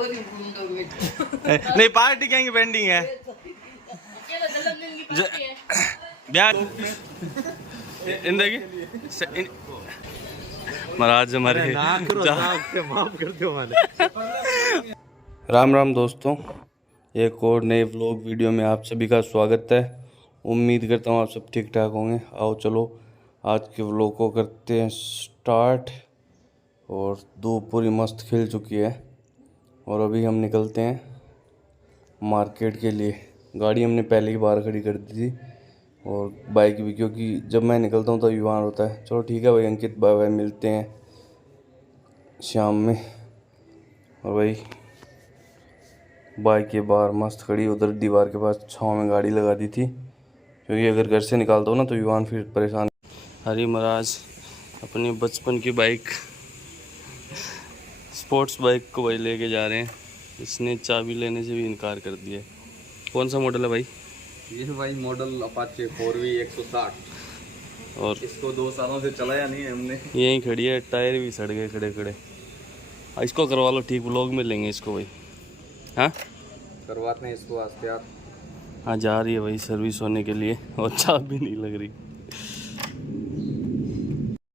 नहीं पार्टी कहेंगे पेंडिंग है महाराज हमारे माफ कर दो। राम राम दोस्तों, एक और नए व्लॉग वीडियो में आप सभी का स्वागत है। उम्मीद करता हूँ आप सब ठीक ठाक होंगे। आओ चलो आज के व्लॉग को करते हैं स्टार्ट। और धूप पूरी मस्त खिल चुकी है और अभी हम निकलते हैं मार्केट के लिए। गाड़ी हमने पहले ही बाहर खड़ी कर दी थी और बाइक भी, क्योंकि जब मैं निकलता हूँ तो युवान होता है। चलो ठीक है भाई अंकित, बाय बाय, मिलते हैं शाम में। और भाई बाइक के बाहर मस्त खड़ी, उधर दीवार के पास छाँव में गाड़ी लगा दी थी, क्योंकि अगर घर से निकालता हूँ ना तो युवान फिर परेशान। हरी महाराज अपनी बचपन की बाइक, स्पोर्ट्स बाइक को भाई लेके जा रहे हैं। इसने चाबी लेने से भी इनकार कर दिया। कौन सा मॉडल है भाई? ये भाई मॉडल अपाचे 4V 160 और इसको 2 सालों से चलाया नहीं है हमने। यहीं खड़ी है, टायर भी सड़ गए खड़े खड़े। इसको करवा लो ठीक, व्लॉग में लेंगे इसको भाई। हाँ करवाते हैं इसको आज यार। हाँ जा रही है भाई सर्विस होने के लिए और चाबी नहीं लग रही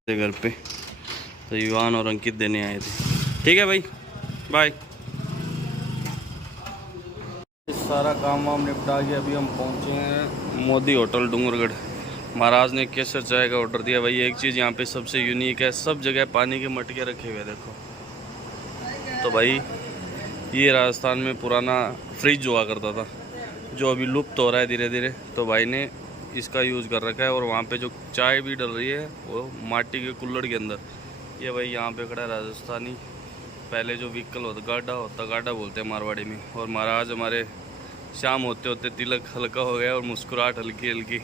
घर पे, तो युवान और अंकित देने आए थे। ठीक है भाई, बाय। सारा काम वाम निपटा के अभी हम पहुंचे हैं मोदी होटल डूंगरगढ़। महाराज ने केसर चाय का ऑर्डर दिया। भाई एक चीज़ यहाँ पे सबसे यूनिक है, सब जगह पानी के मटके रखे हुए हैं देखो। तो भाई ये राजस्थान में पुराना फ्रिज हुआ करता था, जो अभी लुप्त हो रहा है धीरे धीरे। तो भाई ने इसका यूज़ कर रखा है और वहाँ पे जो चाय भी डल रही है वो माटी के कुल्हड़ के अंदर। ये भाई यहाँ पे खड़ा है राजस्थानी, पहले जो व्हीकल होता गाड़ा बोलते हैं मारवाड़ी में। और महाराज हमारे शाम होते होते तिलक हल्का हो गया और मुस्कुराहट हल्की हल्की।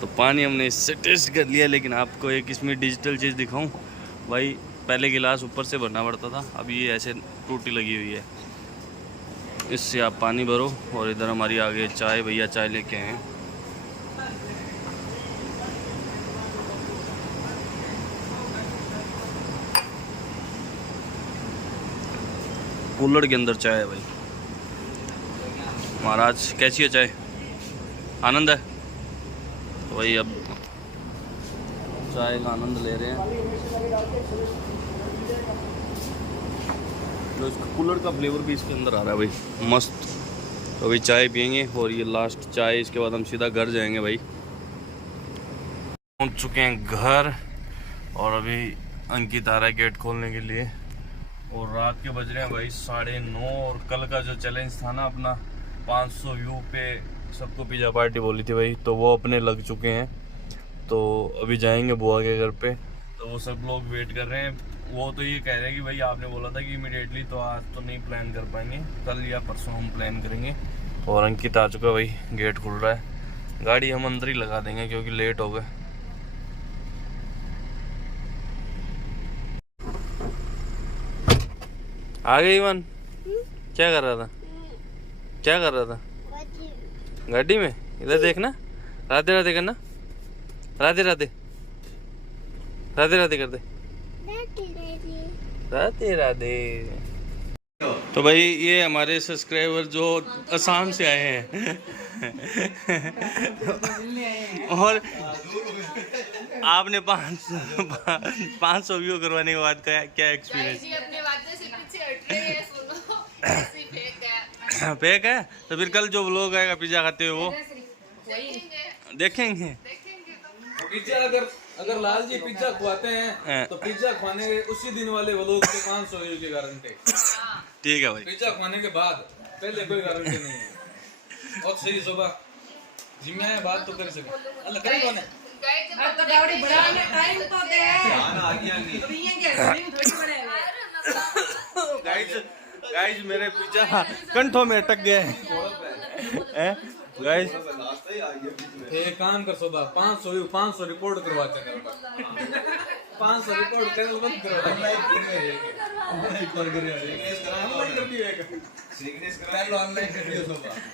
तो पानी हमने इससे टेस्ट कर लिया। लेकिन आपको एक इसमें डिजिटल चीज़ दिखाऊं भाई, पहले गिलास ऊपर से भरना पड़ता था, अब ये ऐसे टूटी लगी हुई है, इससे आप पानी भरो। और इधर हमारी आगे चाय, भैया चाय लेके आए हैं। कूलर के अंदर चाय है भाई। महाराज कैसी है चाय? आनंद है? तो भाई अब चाय का आनंद ले रहे हैं। तो इसका कूलर का फ्लेवर भी इसके अंदर आ रहा है भाई, मस्त। तो अभी चाय पियेंगे और ये लास्ट चाय, इसके बाद हम सीधा घर जाएंगे भाई। पहुंच चुके हैं घर और अभी अंकित आ रहा है गेट खोलने के लिए। और रात के बज रहे हैं भाई 9:30। और कल का जो चैलेंज था ना अपना 500 व्यू पे सबको पिज़्ज़ा पार्टी बोली थी भाई, तो वो अपने लग चुके हैं। तो अभी जाएंगे बुआ के घर पे, तो वो सब लोग वेट कर रहे हैं। वो तो ये कह रहे हैं कि भाई आपने बोला था कि इमीडिएटली, तो आज तो नहीं प्लान कर पाएंगे, कल या परसों हम प्लान करेंगे। और अंकित आ चुका है भाई, गेट खुल रहा है। गाड़ी हम अंदर ही लगा देंगे क्योंकि लेट हो गए। आ गए इवन? क्या कर रहा था? क्या कर रहा था गाड़ी में? इधर देखना, राधे राधे करना, राधे राधे, राधे राधे कर दे, राधे राधे। तो भाई ये हमारे सब्सक्राइबर जो असम से आए हैं और आपने 500 व्यू करवाने के बाद क्या एक्सपीरियंस? फेक है? तो फिर कल जो लोग आएगा पिज्जा खाते हुए वो देखेंगे। पिज्जा अगर लाल जी पिज्जा खुआते हैं तो पिज्जा खाने उसी दिन वाले वो लोग 500 व्यू की गारंटी। ठीक है भाई, पिज्जा खाने के बाद पहले कोई गारंटी नहीं है। और सही सुबह जिम्मे है बात तो कर सके अल्लाह करे कौन है गाइस मेरे पिज्जा कंठों में अटक गए हैं गाइस। एक काम कर सुबह 500 रिपोर्ट करवाते हैं 500 रिपोर्ट चैनल बंद करवा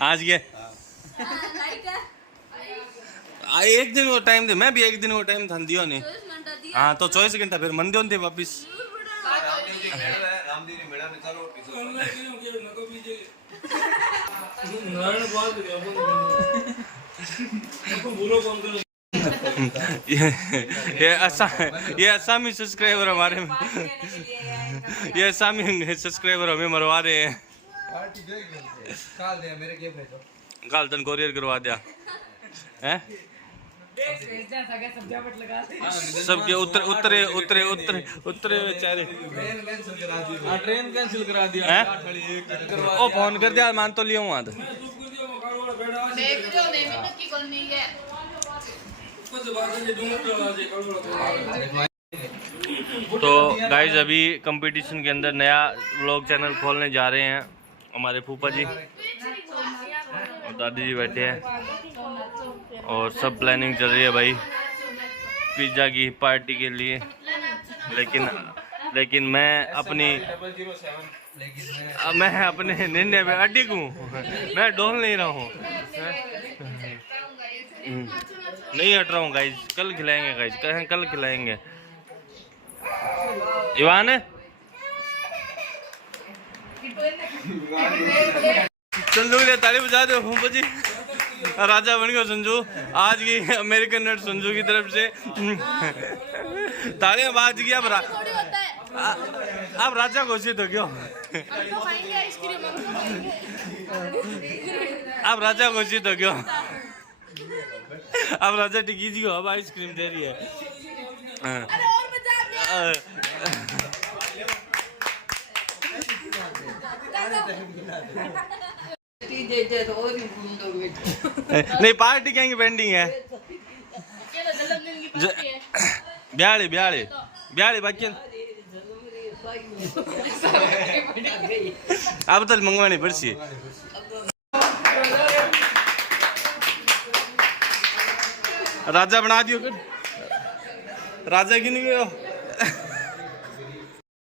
आज के एक दिन वो टाइम दे, मैं भी एक दिन वो टाइम था दियो नहीं। हाँ तो 24 घंटा फिर मन दियो थे वापिस। ये असामी सब्सक्राइबर हमारे ये असामी सब्सक्राइबर हमें मरवा रहे हैं। काल तन कोरियर करवा दिया हैं सबके उतरे उतरे उतरे उतरे उतरे बेचारे। ट्रेन कैंसिल करा दिया। ओ फोन कर दिया मान तो लिया वहां तो गाइज अभी कंपटीशन के अंदर नया व्लॉग चैनल खोलने जा रहे हैं हमारे फूफा जी और दादी जी बैठे हैं और सब प्लानिंग चल रही है भाई पिज्ज़ा की पार्टी के लिए। लेकिन मैं अपने निर्णय में अडिग हूँ, मैं डोल नहीं रहा हूँ, नहीं हट रहा हूँ गाइज। कल खिलाएंगे गाइज, कल खिलाएंगे। इवान संजू ने ताली बजा दो फूफा जी, राजा बन गया संजू आज की अमेरिकन नट संजू की तरफ से तालियां बाज गया। आप राजा घोषित हो क्यों? आप राजा घोषित हो क्यों? अब राजा टिकी जी को अब आइसक्रीम दे रही है। नहीं पार्टी कहेंगे पेंडिंग है। ब्याली ब्याली ब्याली बाकी अब तो मंगवानी पड़सी। राजा बना दियो राजा की नहीं गयो।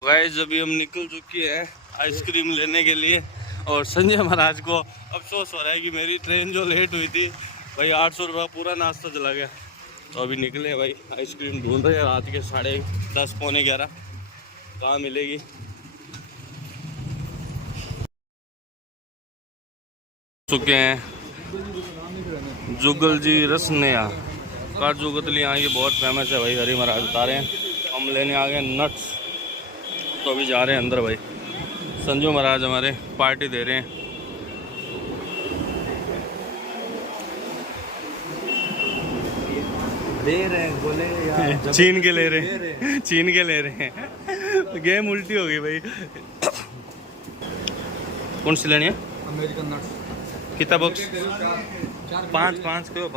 गाइस अभी हम निकल चुके हैं आइसक्रीम लेने के लिए और संजय महाराज को अफसोस हो रहा है कि मेरी ट्रेन जो लेट हुई थी भाई 800 रुपये पूरा नाश्ता चला गया। तो अभी निकले भाई आइसक्रीम ढूंढ रहे हैं रात के 10:30 पौने 11 कहाँ मिलेगी। चुके हैं जुगल जी रसनया काजू कतली यहाँ की बहुत फेमस है भाई। हरी महाराज उतारे हैं, हम लेने आ गए नट्स। तो अभी जा रहे हैं अंदर भाई। संजू महाराज हमारे पार्टी दे रहे हैं। बोले यार छीन के ले रहे हैं, छीन के ले रहे हैं। गेम उल्टी हो गई भाई। कौन सी लेनी है? अमेरिकन नट्स कितना बॉक्स? 5 कहो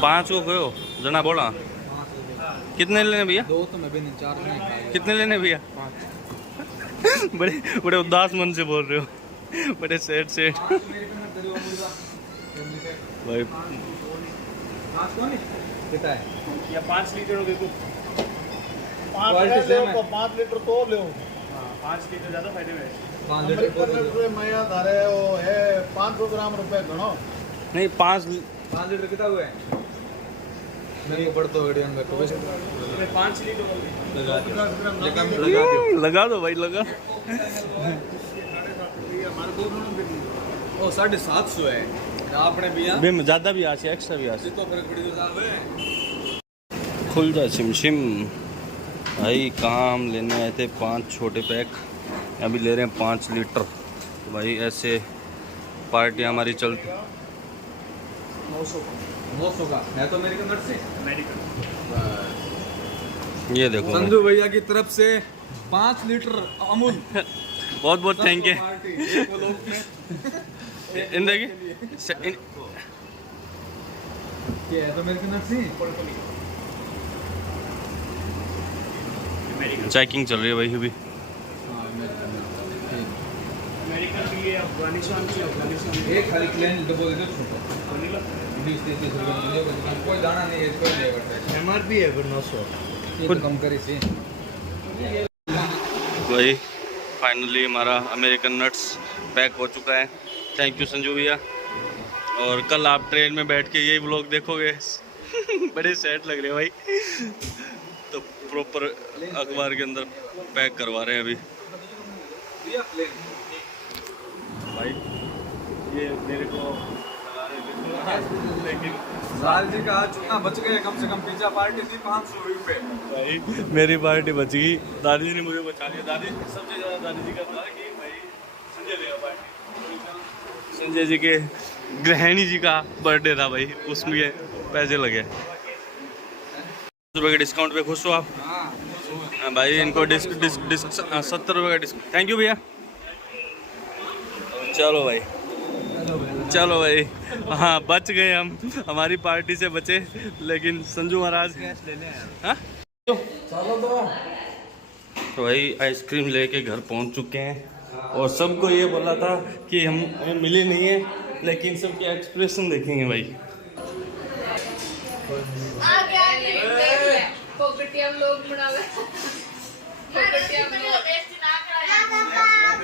5 को कहो जना बोला। कितने लेने भैया? 2 तो मैं भी नहीं 4 नहीं। कितने लेने भैया? 5 बड़े उदास मन से बोल रहे हो, बड़े सेठ भाई। कितना है? या 5 लीटर देखो 5 लीटर तो ले 5 लीटर ज्यादा फायदे में 5 लीटर मैं धारे वो है 500 ग्राम रुपए गणो नहीं 5 लीटर कितना हुआ है? मेरे को पढ़ तो वीडियो में तो 5 लीटर लगा दो भाई लगा। ओ 750 है आपने भी यहाँ बिम ज्यादा भी आसी एक्स्ट्रा भी आसी तो फर्क पड़ी तो साहब है। खुल जा छिमछिम भाई। कहाँ हम लेने आए थे 5 छोटे पैक, अभी ले रहे हैं 5 लीटर। तो भाई ऐसे पार्टी हमारी चलती। 900 का है तो अमेरिकन नट्स से। ये देखो संजू भैया की तरफ से 5 लीटर अमूल बहुत बहुत थैंक यू। इन देखिए क्या है तो अमेरिकन नट्स ही चेकिंग चल रही है भाई अभी। अमेरिकन भी है, अफगानिस्तान भी एक खाली प्लेन डब्बो दे दो छोटा 20-30 रुपए कोई दाना नहीं है कोई नहीं करता। एमआरपी है फिर 900 कुछ कम करी सी भाई। फाइनली हमारा अमेरिकन नट्स पैक हो चुका है। थैंक यू संजू भैया। और कल आप ट्रेन में बैठ के यही व्लॉग देखोगे। बड़े सैड लग रहे हैं भाई। तो प्रॉपर अखबार के अंदर पैक करवा रहे हैं अभी। दिया प्लेन भाई ये मेरे को लेकिन लाल जी का आज चुना बच गए, कम से कम पिज्जा पार्टी थी 500 रुपये। भाई मेरी पार्टी बच गई, दादी जी ने मुझे बचा लिया। दादी सबसे ज़्यादा दादी जी का था कि भाई संजय देगा पार्टी। संजय जी के गृहिणी जी का बर्थडे था भाई, उसमें पैसे लगे। 70 रुपये के डिस्काउंट पे खुश हो आप? हाँ भाई, इनको 70 रुपये का डिस्काउंट। थैंक यू भैया। चलो भाई, चलो भाई, हाँ बच गए हम, हमारी पार्टी से बचे, लेकिन संजू महाराज हाँ चलो तो भाई आइसक्रीम लेके घर पहुंच चुके हैं और सबको ये बोला था कि हमें मिली नहीं है, लेकिन सबके एक्सप्रेशन देखेंगे भाई।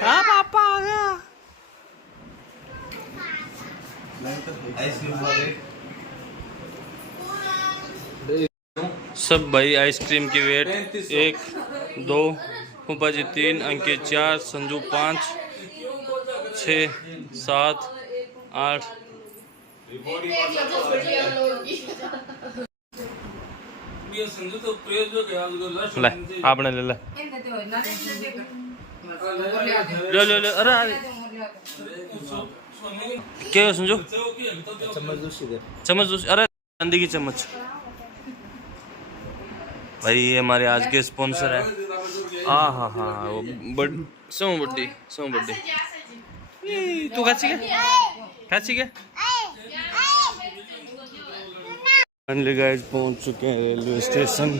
हाँ पापा आ गया। सब भाई आइसक्रीम की वेट 1 2 फूफा जी 3 अंकित 4 संजू 5 6 7 8 ले आपने ले ले ले ले ले। अरे क्या है संजू? चम्मच दूसरी। अरे चांदी की चम्मच। भाई ये हमारे आज के स्पॉन्सर है। हाँ हाँ हाँ वो बड्डी तू खाची के फाइनली गाइस पहुंच चुके हैं रेलवे स्टेशन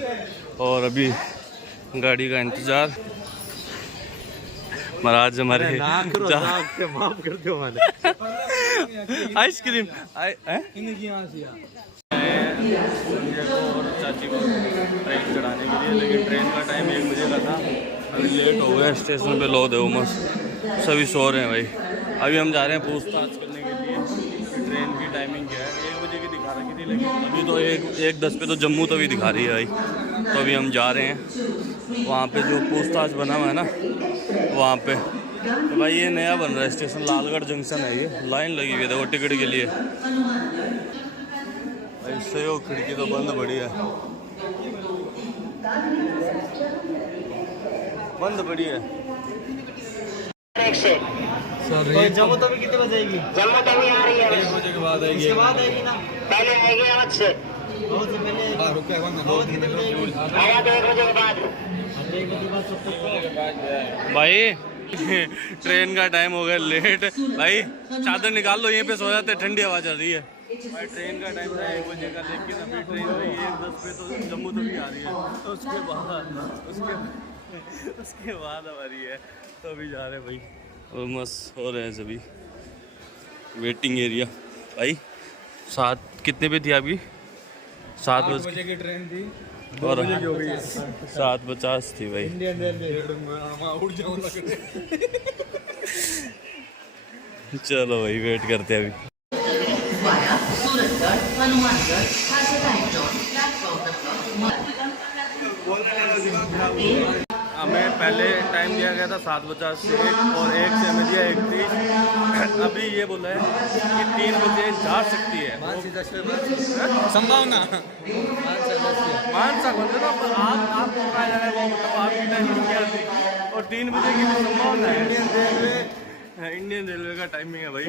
और अभी गाड़ी का इंतजार। महाराज हमारे माफ कर दो मैंने आइसक्रीम और चाची को ट्रेन चढ़ाने के लिए, लेकिन ट्रेन का टाइम 1 बजे का था, अभी लेट हो गया। स्टेशन पे लो दो मस्त सभी सो रहे हैं भाई। अभी हम जा रहे हैं पूछताछ करने के लिए कि ट्रेन की टाइमिंग क्या है। 1 बजे की दिखा रखी थी, लेकिन अभी तो 1:10 पे तो जम्मू तो भी दिखा रही है भाई। तो अभी हम जा रहे हैं वहाँ पे, जो पूछताछ बना हुआ है ना वहाँ पे। तो भाई ये नया बन रहा है स्टेशन, लालगढ़ जंक्शन है ये। लाइन लगी हुई है देखो टिकट के लिए भाई। इससे वो खिड़की तो बंद पड़ी है, बंद पड़ी है। तो जम्मू तभी कितने बजे आएगी? जम्मू तभी आ रही है, 1 बजे के बाद आएगी। इसके बाद आएगी ना? पहले आएगी 8 से। बहुत दिन पहले रुक के बहुत दिन आया तो 1 बजे के बाद। 1 बजे बाद सब तक भाई ट्रेन का टाइम हो गया लेट। भाई चादर निकाल लो, यहीं पे सो जाते, ठंडी हवा चल रही है भाई। ट्रेन का टाइम था 1 बजे का, लेकिन अभी ट्रेन भाई 1:10 पे तो जम्मू तभी आ रही है। तो उसके बाद हमारी है, तो अभी जा रहे हैं भाई और मस्त हो रहे हैं सभी। वेटिंग एरिया भाई 7 कितने पे थी आपकी? 7 बजे की ट्रेन थी और 7:50 थी भाई। इंडियन रेलवे उठ जाऊँ लग रहे। चलो भाई वेट करते हैं अभी। वाया सूरतगढ़, हनुमानगढ़, प्लेटफॉर्म हमें पहले टाइम दिया गया था 7:50 से 1 और 1 से हमें दिया 1:30। अभी ये बोला है कि 3 बजे जा सकती है संभावना। मान सकते ना आपको कहा जा रहा है वो, मतलब आपकी टाइमिंग क्या थी और 3 बजे की भी संभावना है। इंडियन रेलवे का टाइमिंग है भाई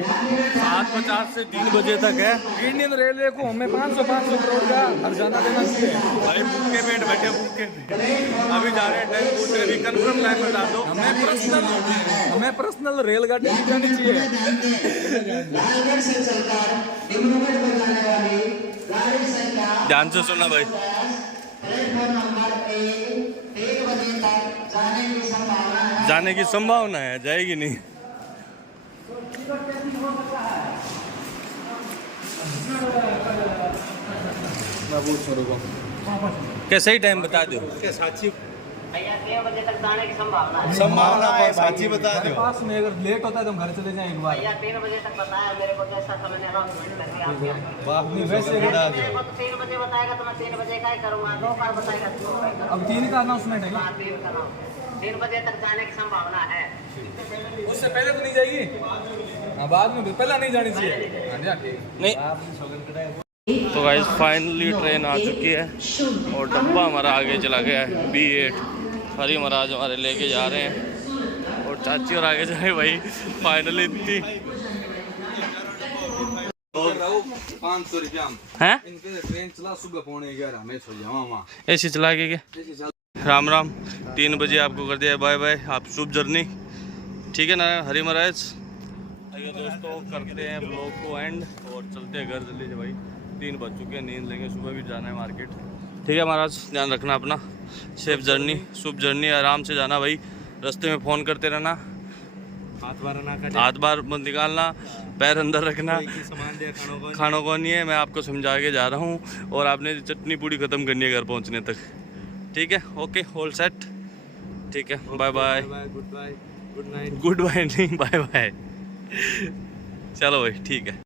7:50 से 3 बजे तक है। इंडियन रेलवे को हमें 500 करोड़ का हर्जाना देना चाहिए भाई भूखे पेट बैठे भूखे। अभी जा रहे हैं टाइम पूछ रहे, अभी कन्फर्म टाइम बता दो। हमें पर्सनल रेलगाड़ी नहीं जानी चाहिए। ध्यान से सुनना भाई। जाने की संभावना है, जाएगी नहीं। क्या सही टाइम बता दो? साची भैया 3 बजे तक जाने की संभावना है। संभावना है, साची बता दो। पास में अगर लेट होता है तो हम घर चले जाएं एक बार। भैया 3 बजे तक बताया मेरे को, जैसा समझ अनाउंसमेंट करके आप नहीं वैसे मेरे को तो 3 बजे बताएगा तो मैं 3 बजे का ही करूँगा। 2 बार बताएगा तो 2 बार करूँगा। अब 3 का अनाउंसमेंट है। हाँ, 3 का नाम 3 बजे तक जाने की संभावना है। उससे पहले तो नहीं जाएगी? हाँ बाद में पहला नहीं जानी चाहिए। हाँ जी, हाँ, ठीक। नहीं तो गाइस फाइनली ट्रेन आ चुकी है और डब्बा हमारा आगे चला गया है B8। हरी महाराज हमारे लेके जा रहे हैं और चाची और आगे जा रहे हैं भाई। फाइनली इतनी 500 रुपया हैं इनके ट्रेन चला सुबह 11:15 मैं सो जाऊँ वहाँ। ऐसी चला के क्या? राम राम। 3 बजे आपको कर दिया बाय बाय। आप शुभ जर्नी। ठीक है ना हरी महाराज। आइए दोस्तों करते हैं ब्लॉग को एंड और चलते हैं घर जल्दी से भाई। 3 बज चुके हैं, नींद लेंगे, सुबह भी जाना है मार्केट। ठीक है महाराज, ध्यान रखना अपना। सेफ जर्नी, शुभ जर्नी। आराम से जाना भाई, रास्ते में फ़ोन करते रहना, हाथ बार मत निकालना, पैर अंदर रखना, खानों को नहीं है। मैं आपको समझा के जा रहा हूँ और आपने चटनी पूड़ी ख़त्म करनी है घर पहुँचने तक। ठीक है, ओके, होल सेट। ठीक है, बाय बाय, गुड बाय नहीं, बाय बाय। चलो भाई, ठीक है।